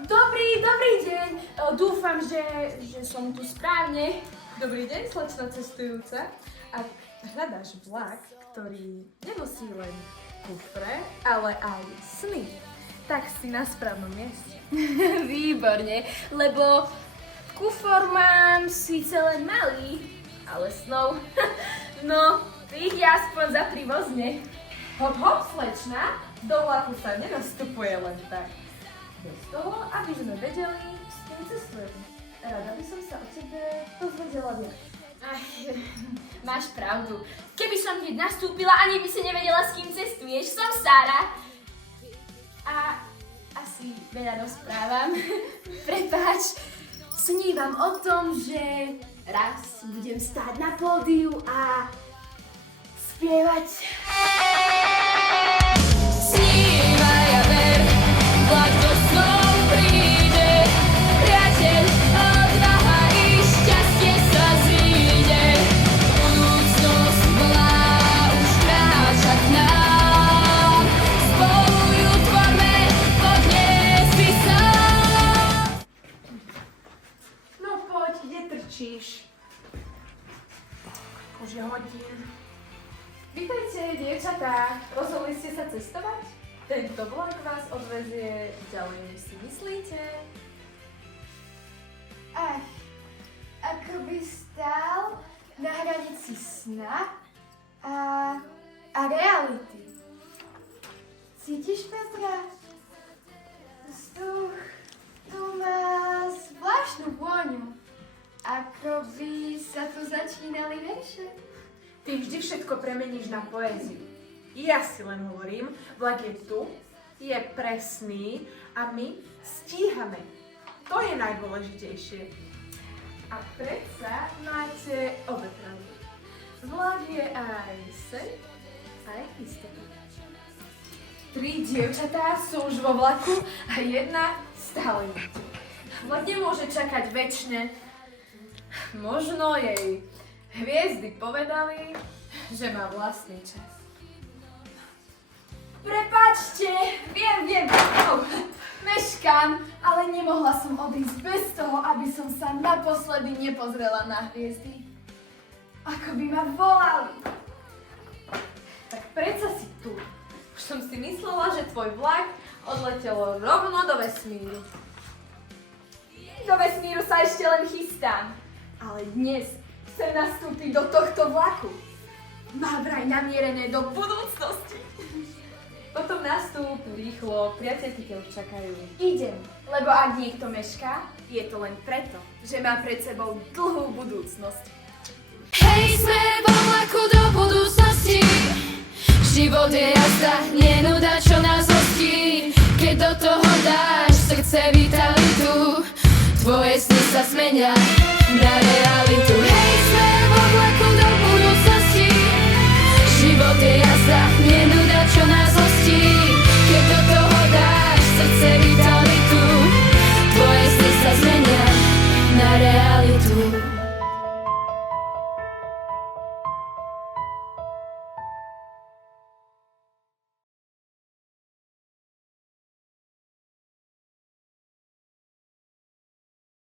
Dobrý deň. Dúfam, že som tu správne. Dobrý deň, slečna cestujúca. Ak hľadáš vlak, ktorý nenosí len kufre, ale aj sny, tak si na správnom mieste. Výborne, lebo kufor mám síce len malý, ale snov. No, tých je aspoň za 3 vozne. Hop, hop, slečna, do vlaku sa nenastupuje len tak. Bez toho, aby sme vedeli, s kým cestujeme. Rada by som sa o tebe dozvedela viac. Ach, máš pravdu. Keby som hneď nastúpila, ani by si nevedela, s kým cestuješ. Som Sára. A asi veľa rozprávam. Prepáč, snívam o tom, že raz budem stáť na pódiu a spievať. Snívaj a ver, vlak do snov príde, priateľ, odvaha i šťastie sa zíde. Budúcnosť bola už kráča k nám, spolu ju tvorme, poďme si sám. No poď, kde trčíš? Už je hodín. Vítajte, dievčatá. Rozhodli ste sa cestovať? Tento vlak vás odvezie ďalej, než si myslíte. Ach, ako by stál na hranici sna a reality. Cítiš, Petra? Vzduch tu má zvláštnu vôňu. Ako by sa tu začínali verše. Ty vždy všetko premeníš na poéziu. Ja si len hovorím, vlak je tu, je presný a my stíhame. To je najdôležitejšie. A predsa máte obe pravdy. Vlak je aj sen, aj istota. 3 dievčatá sú už vo vlaku a jedna stále nie. Vlak nemôže čakať večne. Možno jej hviezdy povedali, že má vlastný čas. Prepáčte, viem, meškám, ale nemohla som odísť bez toho, aby som sa naposledy nepozrela na hviezdy. Ako by ma volali. Tak predsa si tu. Už som si myslela, že tvoj vlak odletelo rovno do vesmíru. Do vesmíru sa ešte len chystám. Ale dnes chcem nastúpiť do tohto vlaku. Má vraj namierené do budúcnosti. Potom nastúp rýchlo, priateľky ťa už čakajú. Idem, lebo ak niekto mešká, je to len preto, že má pred sebou dlhú budúcnosť. Hej, sme vo vlaku do budúcnosti. Život je jazda, nie nuda, čo nás hostí. Keď do toho dáš srdce vitalitu, tvoje sny sa zmenia.